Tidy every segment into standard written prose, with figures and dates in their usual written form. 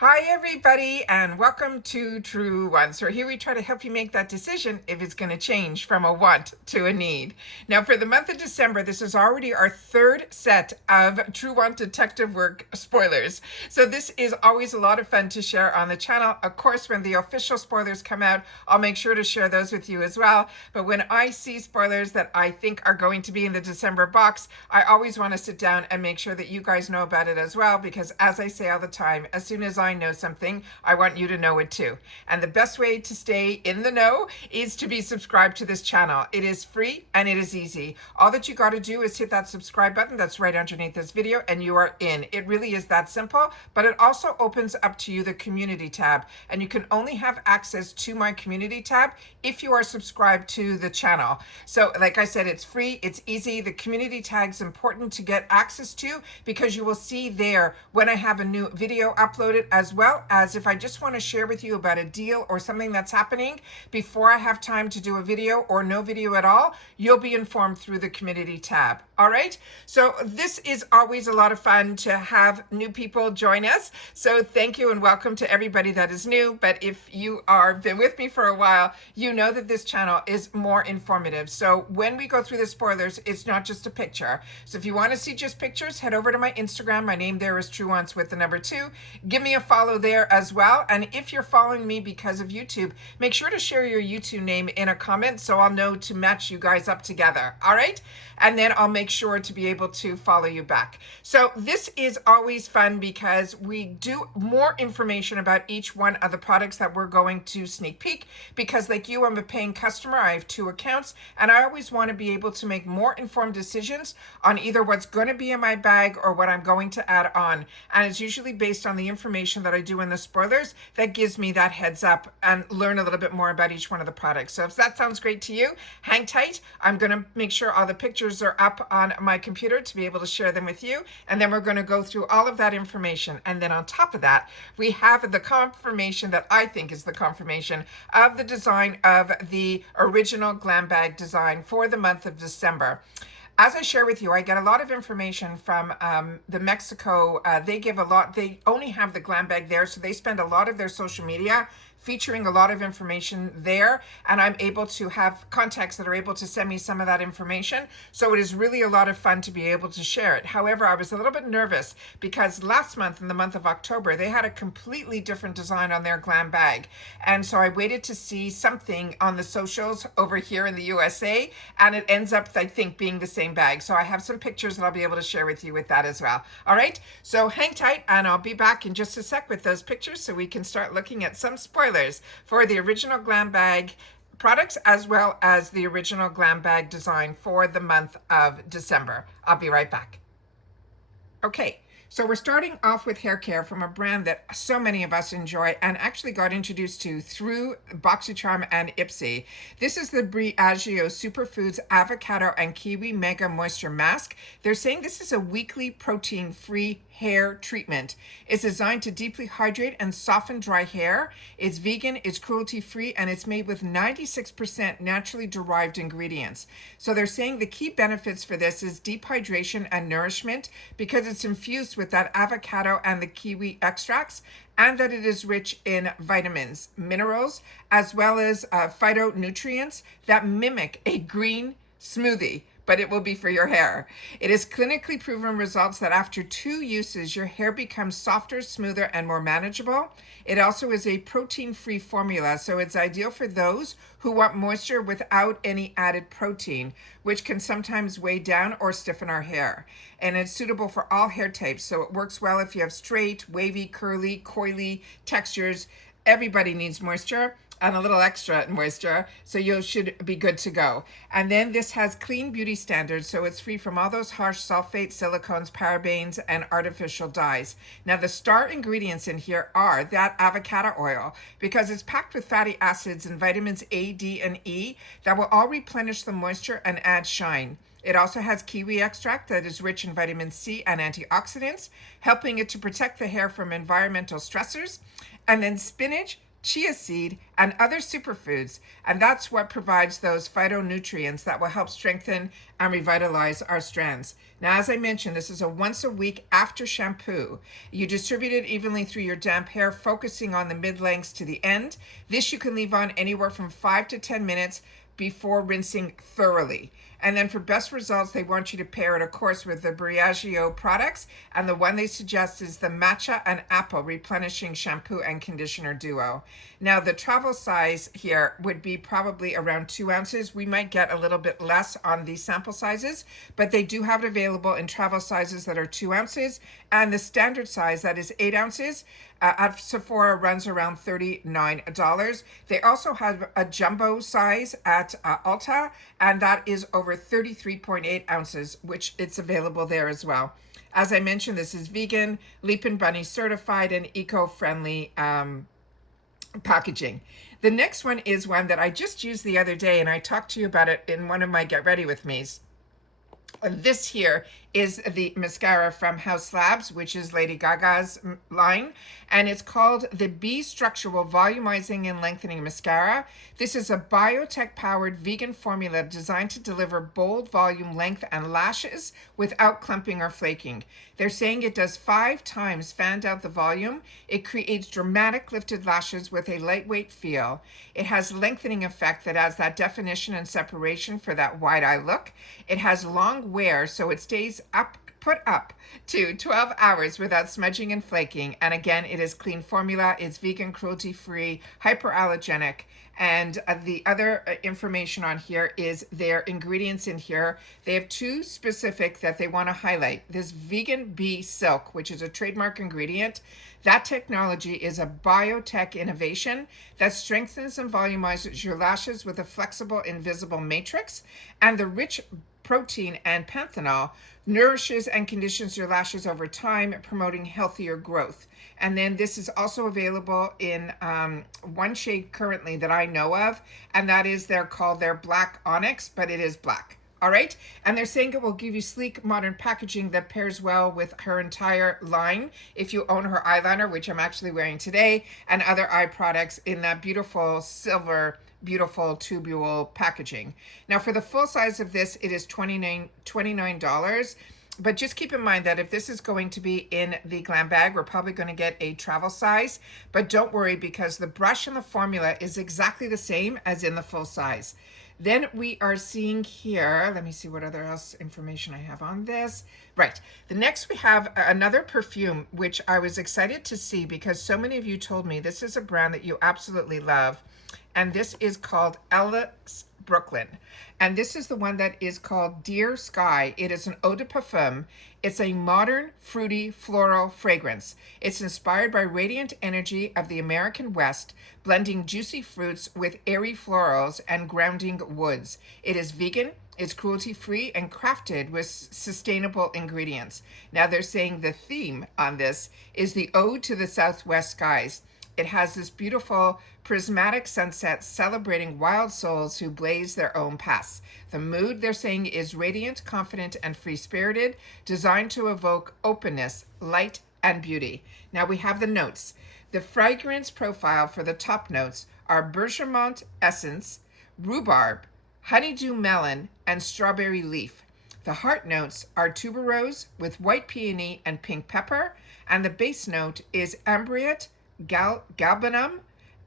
Hi everybody, and welcome to Truewants. So here we try to help you make that decision if it's going to change from a want to a need. Now for the month of December, this is already our third set of Truewant Detective Work spoilers. So this is always a lot of fun to share on the channel. Of course, when the official spoilers come out, I'll make sure to share those with you as well. But when I see spoilers that I think are going to be in the December box, I always want to sit down and make sure that you guys know about it as well, because as I say all the time, as soon as I know something, I want you to know it too. And the best way to stay in the know is to be subscribed to this channel. It is free and it is easy. All that you got to do is hit that subscribe button that's right underneath this video and you are in. It really is that simple, but it also opens up to you the community tab, and you can only have access to my community tab if you are subscribed to the channel. So like I said, it's free, it's easy. The community tag's important to get access to because you will see there when I have a new video uploaded, as well as if I just want to share with you about a deal or something that's happening before I have time to do a video or no video at all, you'll be informed through the community tab. All right, so this is always a lot of fun to have new people join us. So thank you and welcome to everybody that is new. But if you are been with me for a while, you know that this channel is more informative. So when we go through the spoilers, it's not just a picture. So if you want to see just pictures, head over to my Instagram. My name there is Truewants with the number 2. Give me a follow there as well. And if you're following me because of YouTube, make sure to share your YouTube name in a comment so I'll know to match you guys up together. All right, and then I'll make sure to be able to follow you back. So this is always fun because we do more information about each one of the products that we're going to sneak peek, because like you, I'm a paying customer. I have 2 accounts and I always want to be able to make more informed decisions on either what's going to be in my bag or what I'm going to add on. And it's usually based on the information that I do in the spoilers that gives me that heads up and learn a little bit more about each one of the products. So if that sounds great to you, hang tight. I'm going to make sure all the pictures are up on my computer to be able to share them with you. And then we're going to go through all of that information. And then on top of that, we have the confirmation that I think is the confirmation of the design of the original glam bag design for the month of December. As I share with you, I get a lot of information from the Mexico. They give a lot. They only have the glam bag there, so they spend a lot of their social media featuring a lot of information there, and I'm able to have contacts that are able to send me some of that information. So it is really a lot of fun to be able to share it. However, I was a little bit nervous because last month, in the month of October, they had a completely different design on their glam bag. And so I waited to see something on the socials over here in the USA, and it ends up, I think, being the same bag. So I have some pictures that I'll be able to share with you with that as well. All right, so hang tight and I'll be back in just a sec with those pictures so we can start looking at some spoilers for the original glam bag products, as well as the original glam bag design for the month of December. I'll be right back. Okay, so we're starting off with hair care from a brand that so many of us enjoy and actually got introduced to through BoxyCharm and IPSY. This is the Briageo Superfoods Avocado and Kiwi Mega Moisture Mask. They're saying this is a weekly protein-free hair treatment. It's designed to deeply hydrate and soften dry hair. It's vegan, it's cruelty-free, and it's made with 96% naturally derived ingredients. So they're saying the key benefits for this is deep hydration and nourishment because it's infused with that avocado and the kiwi extracts, and that it is rich in vitamins, minerals, as well as phytonutrients that mimic a green smoothie, but it will be for your hair. It is clinically proven results that after 2 uses, your hair becomes softer, smoother, and more manageable. It also is a protein-free formula, so it's ideal for those who want moisture without any added protein, which can sometimes weigh down or stiffen our hair. And it's suitable for all hair types, so it works well if you have straight, wavy, curly, coily textures. Everybody needs moisture and a little extra moisture, so you should be good to go. And then this has clean beauty standards, so it's free from all those harsh sulfates, silicones, parabens, and artificial dyes. Now the star ingredients in here are that avocado oil, because it's packed with fatty acids and vitamins A, D, and E that will all replenish the moisture and add shine. It also has kiwi extract that is rich in vitamin C and antioxidants, helping it to protect the hair from environmental stressors. And then spinach, chia seed, and other superfoods. And that's what provides those phytonutrients that will help strengthen and revitalize our strands. Now, as I mentioned, this is a once a week after shampoo. You distribute it evenly through your damp hair, focusing on the mid-lengths to the end. This you can leave on anywhere from 5 to 10 minutes before rinsing thoroughly. And then for best results, they want you to pair it, of course, with the Briageo products. And the one they suggest is the Matcha and Apple Replenishing Shampoo and Conditioner Duo. Now, the travel size here would be probably around 2 ounces. We might get a little bit less on these sample sizes, but they do have it available in travel sizes that are 2 ounces. And the standard size, that is 8 ounces, at Sephora runs around $39. They also have a jumbo size at Ulta, and that is over 33.8 ounces, which it's available there as well. As I mentioned, this is vegan, Leap and Bunny certified, and eco-friendly packaging. The next one is one that I just used the other day, and I talked to you about it in one of my Get Ready With Me's. This here is the mascara from House Labs, which is Lady Gaga's line, and it's called the B Structural Volumizing and Lengthening Mascara. This is a biotech-powered vegan formula designed to deliver bold volume, length, and lashes without clumping or flaking. They're saying it does 5 times fanned out the volume. It creates dramatic lifted lashes with a lightweight feel. It has lengthening effect that adds that definition and separation for that wide eye look. It has long wear, so it stays put up to 12 hours without smudging and flaking. And again, it is clean formula. It's vegan, cruelty-free, hyperallergenic. And the other information on here is their ingredients in here. They have 2 specific that they want to highlight. This vegan bee silk, which is a trademark ingredient. That technology is a biotech innovation that strengthens and volumizes your lashes with a flexible, invisible matrix. And the rich protein and panthenol nourishes and conditions your lashes over time, promoting healthier growth. And then this is also available in one shade currently that I know of, and that is they're called their Black Onyx, but it is black. All right. And they're saying it will give you sleek, modern packaging that pairs well with her entire line. If you own her eyeliner, which I'm actually wearing today, and other eye products in that beautiful silver, beautiful tubule packaging. Now, for the full size of this, it is $29. But just keep in mind that if this is going to be in the glam bag, we're probably going to get a travel size. But don't worry, because the brush and the formula is exactly the same as in the full size. Then we are seeing here, let me see what other else information I have on this. Right, the next we have another perfume, which I was excited to see because so many of you told me this is a brand that you absolutely love. And this is called Ellis Brooklyn. And this is the one that is called Dear Sky. It is an eau de parfum. It's a modern, fruity, floral fragrance. It's inspired by radiant energy of the American West, blending juicy fruits with airy florals and grounding woods. It is vegan, it's cruelty-free, and crafted with sustainable ingredients. Now they're saying the theme on this is the Ode to the Southwest Skies. It has this beautiful prismatic sunset celebrating wild souls who blaze their own paths. The mood, they're saying, is radiant, confident, and free-spirited, designed to evoke openness, light, and beauty. Now we have the notes. The fragrance profile for the top notes are bergamot essence, rhubarb, honeydew melon, and strawberry leaf. The heart notes are tuberose with white peony and pink pepper, and the base note is ambriette, galbanum,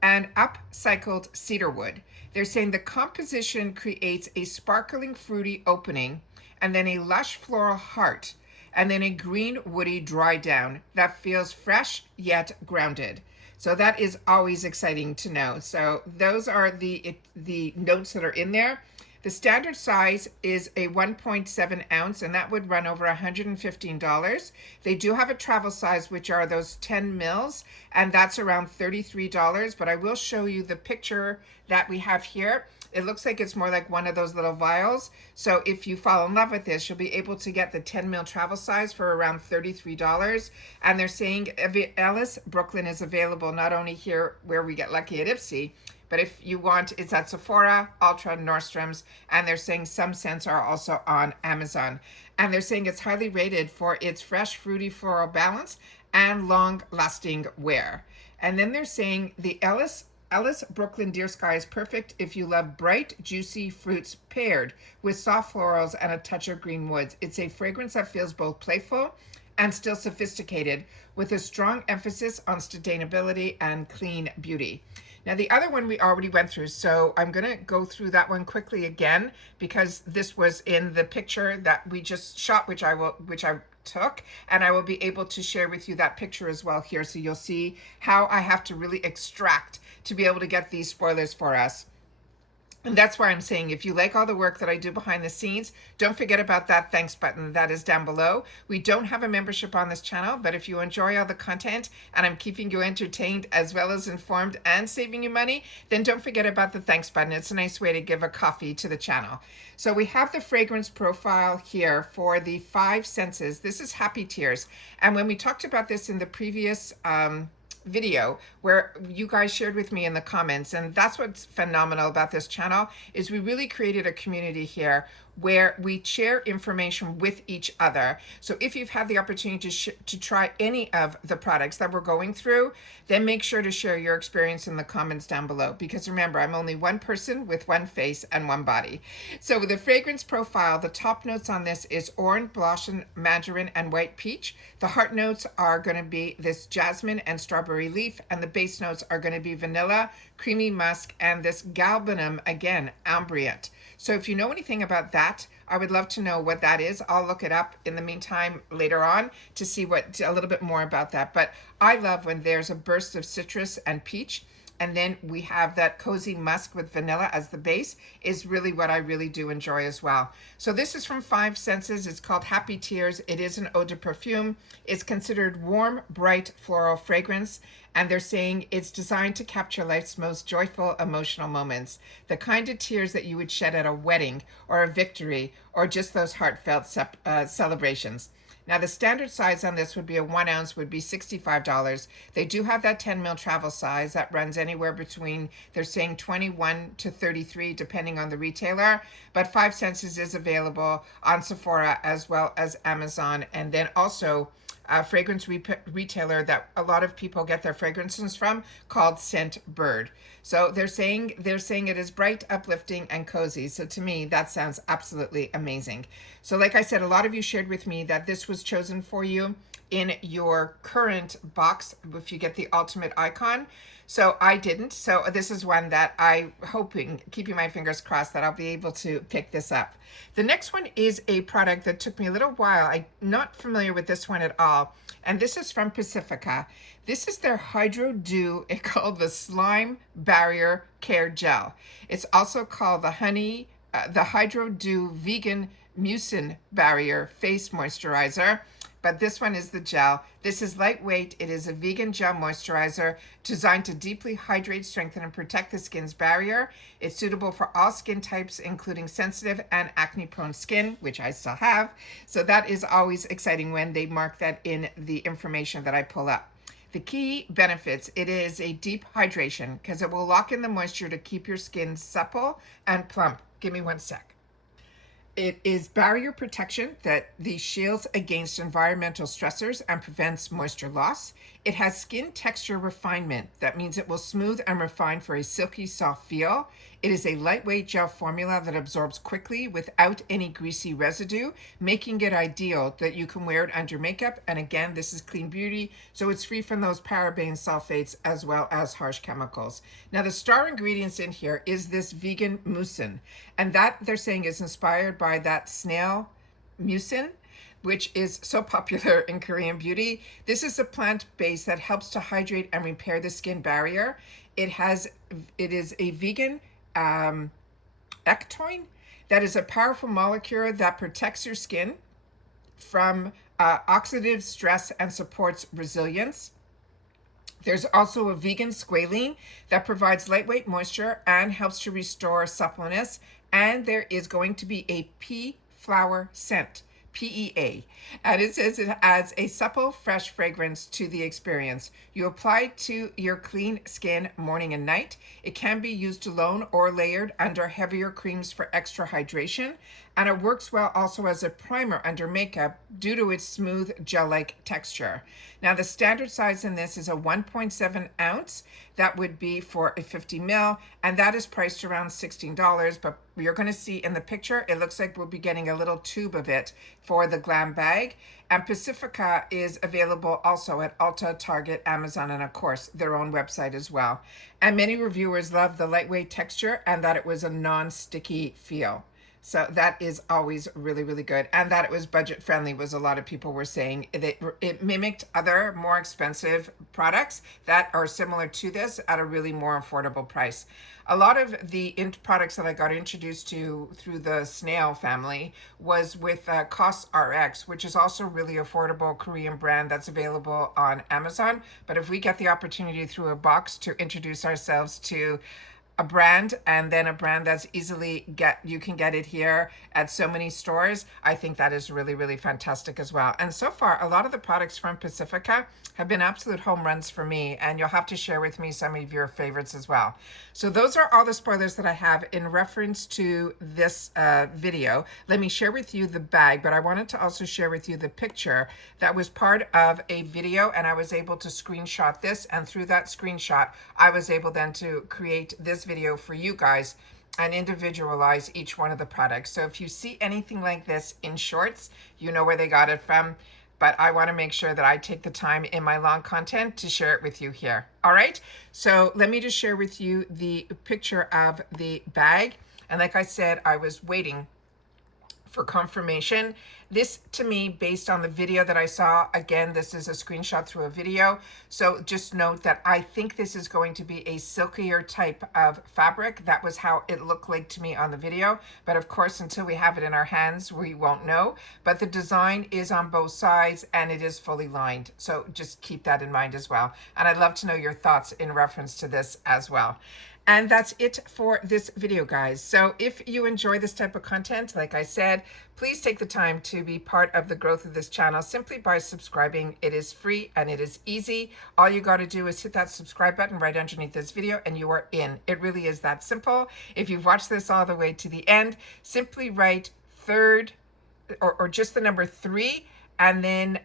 and upcycled cedarwood. They're saying the composition creates a sparkling fruity opening, and then a lush floral heart, and then a green woody dry down that feels fresh yet grounded. So that is always exciting to know. So those are the notes that are in there. The standard size is a 1.7 ounce, and that would run over $115. They do have a travel size, which are those 10 mils, and that's around $33. But I will show you the picture that we have here. It looks like it's more like one of those little vials. So if you fall in love with this, you'll be able to get the 10 mil travel size for around $33. And they're saying Ellis Brooklyn is available not only here where we get lucky at IPSY, but if you want, it's at Sephora, Ulta, Nordstrom's, and they're saying some scents are also on Amazon. And they're saying it's highly rated for its fresh, fruity, floral balance and long-lasting wear. And then they're saying the Ellis Ellis Brooklyn Deer Sky is perfect if you love bright, juicy fruits paired with soft florals and a touch of green woods. It's a fragrance that feels both playful and still sophisticated, with a strong emphasis on sustainability and clean beauty. Now, the other one we already went through, so I'm going to go through that one quickly again because this was in the picture that we just shot, which I took, and I will be able to share with you that picture as well here, so you'll see how I have to really extract to be able to get these spoilers for us. And that's why I'm saying, if you like all the work that I do behind the scenes, don't forget about that thanks button that is down below. We don't have a membership on this channel, but if you enjoy all the content and I'm keeping you entertained as well as informed and saving you money, then don't forget about the thanks button. It's a nice way to give a coffee to the channel. So we have the fragrance profile here for the 5 senses. This is Happy Tears. And when we talked about this in the previous video where you guys shared with me in the comments, and that's what's phenomenal about this channel, is we really created a community here where we share information with each other. So if you've had the opportunity to try any of the products that we're going through, then make sure to share your experience in the comments down below, because remember, I'm only one person with one face and one body. So with the fragrance profile, the top notes on this is orange blossom, mandarin, and white peach. The heart notes are going to be this jasmine and strawberry leaf, and the base notes are going to be vanilla, creamy musk, and this galbanum, again, ambient. So if you know anything about that, I would love to know what that is. I'll look it up in the meantime later on to see a little bit more about that. But I love when there's a burst of citrus and peach, and then we have that cozy musk with vanilla as the base, is really what I really do enjoy as well. So this is from 5 Senses. It's called Happy Tears. It is an eau de perfume. It's considered warm, bright floral fragrance. And they're saying it's designed to capture life's most joyful, emotional moments. The kind of tears that you would shed at a wedding or a victory or just those heartfelt celebrations. Now, the standard size on this would be a 1 ounce, would be $65. They do have that 10 ml travel size that runs anywhere between, they're saying 21 to 33, depending on the retailer. But 5 Senses is available on Sephora as well as Amazon. And then also a fragrance retailer that a lot of people get their fragrances from called Scent Bird. So they're saying it is bright, uplifting, and cozy. So to me, that sounds absolutely amazing. So like I said, a lot of you shared with me that this was chosen for you in your current box if you get the ultimate icon. So I didn't. So this is one that I'm hoping, keeping my fingers crossed, that I'll be able to pick this up. The next one is a product that took me a little while. I'm not familiar with this one at all. And this is from Pacifica. This is their Hydro Dew. It's called the Slime Barrier Care Gel. It's also called the Hydro Dew Vegan Mucin Barrier Face Moisturizer. But this one is the gel. This is lightweight. It is a vegan gel moisturizer designed to deeply hydrate, strengthen, and protect the skin's barrier. It's suitable for all skin types, including sensitive and acne-prone skin, which I still have. So that is always exciting when they mark that in the information that I pull up. The key benefits, it is a deep hydration because it will lock in the moisture to keep your skin supple and plump. Give me 1 sec. It is barrier protection that shields against environmental stressors and prevents moisture loss. It has skin texture refinement. That means it will smooth and refine for a silky, soft feel. It is a lightweight gel formula that absorbs quickly without any greasy residue, making it ideal that you can wear it under makeup. And again, this is clean beauty, so it's free from those parabens, sulfates, as well as harsh chemicals. Now, the star ingredients in here is this vegan mucin, and that they're saying is inspired by that snail mucin, which is so popular in Korean beauty. This is a plant base that helps to hydrate and repair the skin barrier. It is a vegan ectoin that is a powerful molecule that protects your skin from oxidative stress and supports resilience. There's also a vegan squalene that provides lightweight moisture and helps to restore suppleness. And there is going to be a pea flower scent, PEA. And it says it adds a supple, fresh fragrance to the experience. You apply it to your clean skin morning and night. It can be used alone or layered under heavier creams for extra hydration. And it works well also as a primer under makeup due to its smooth gel-like texture. Now the standard size in this is a 1.7 ounce. That would be for a 50 ml, and that is priced around $16. But you're going to see in the picture, it looks like we'll be getting a little tube of it for the glam bag. And Pacifica is available also at Ulta, Target, Amazon, and of course their own website as well. And many reviewers love the lightweight texture and that it was a non-sticky feel. So that is always really, really good. And that it was budget friendly was a lot of people were saying. It mimicked other more expensive products that are similar to this at a really more affordable price. A lot of the products that I got introduced to through the Snail family was with COS RX, which is also really affordable Korean brand that's available on Amazon. But if we get the opportunity through a box to introduce ourselves to a brand, and then a brand that's you can get it here at so many stores, I think that is really, really fantastic as well. And so far, a lot of the products from Pacifica have been absolute home runs for me, and you'll have to share with me some of your favorites as well. So those are all the spoilers that I have in reference to this video. Let me share with you the bag, but I wanted to also share with you the picture that was part of a video, and I was able to screenshot this, and through that screenshot, I was able then to create this video for you guys and individualize each one of the products. So if you see anything like this in shorts, you know where they got it from. But I want to make sure that I take the time in my long content to share it with you here. All right, so let me just share with you the picture of the bag. And like I said, I was waiting for confirmation. This, to me, based on the video that I saw, again, this is a screenshot through a video. So just note that I think this is going to be a silkier type of fabric. That was how it looked like to me on the video. But of course, until we have it in our hands, we won't know. But the design is on both sides and it is fully lined. So just keep that in mind as well. And I'd love to know your thoughts in reference to this as well. And that's it for this video, guys. So if you enjoy this type of content, like I said, please take the time to be part of the growth of this channel simply by subscribing. It is free and it is easy. All you got to do is hit that subscribe button right underneath this video and you are in. It really is that simple. If you've watched this all the way to the end, simply write third or just the number 3 and then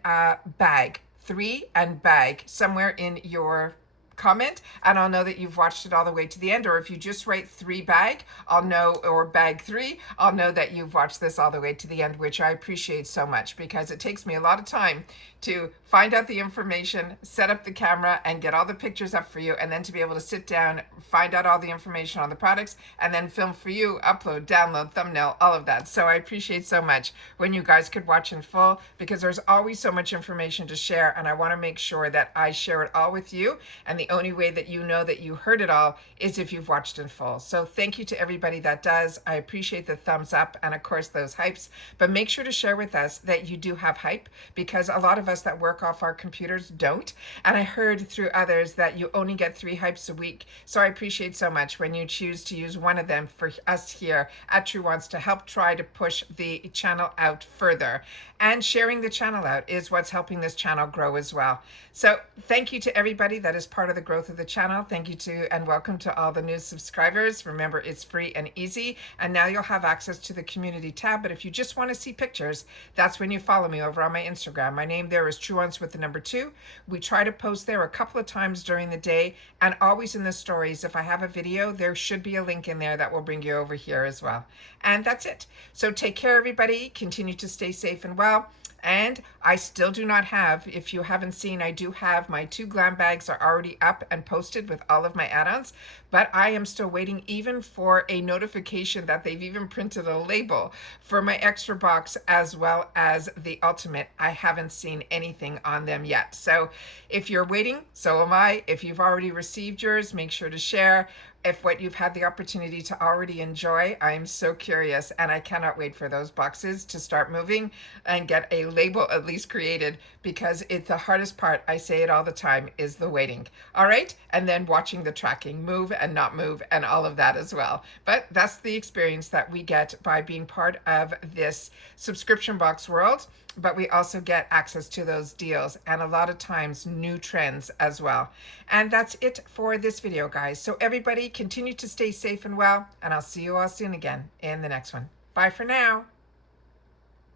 bag, 3 and bag somewhere in your comment, and I'll know that you've watched it all the way to the end. Or if you just write 3 bag, I'll know, or bag 3, I'll know that you've watched this all the way to the end, which I appreciate so much because it takes me a lot of time to find out the information, set up the camera, and get all the pictures up for you, and then to be able to sit down, find out all the information on the products, and then film for you, upload, download, thumbnail, all of that. So I appreciate so much when you guys could watch in full, because there's always so much information to share, and I want to make sure that I share it all with you. And the only way that you know that you heard it all is if you've watched in full. So thank you to everybody that does. I appreciate the thumbs up and of course those hypes, but make sure to share with us that you do have hype, because a lot of us that work off our computers don't. And I heard through others that you only get 3 hypes a week. So I appreciate so much when you choose to use one of them for us here at Truewants to help try to push the channel out further. And sharing the channel out is what's helping this channel grow as well. So thank you to everybody that is part of the growth of the channel. Thank you to and welcome to all the new subscribers. Remember, it's free and easy. And now you'll have access to the community tab. But if you just want to see pictures, that's when you follow me over on my Instagram. My name there is Truewants with the number 2. We try to post there a couple of times during the day, and always in the stories. If I have a video, there should be a link in there that will bring you over here as well. And that's it. So take care, everybody. Continue to stay safe and well. And I still do not have, if you haven't seen, I do have my 2 glam bags are already up and posted with all of my add-ons, but I am still waiting even for a notification that they've even printed a label for my extra box as well as the ultimate. I haven't seen anything on them yet. So if you're waiting, so am I. If you've already received yours, make sure to share. If what you've had the opportunity to already enjoy, I'm so curious, and I cannot wait for those boxes to start moving and get a label at least created, because it's the hardest part, I say it all the time, is the waiting. All right, and then watching the tracking move and not move and all of that as well. But that's the experience that we get by being part of this subscription box world. But we also get access to those deals and a lot of times new trends as well. And that's it for this video, guys. So everybody continue to stay safe and well, and I'll see you all soon again in the next one. Bye for now.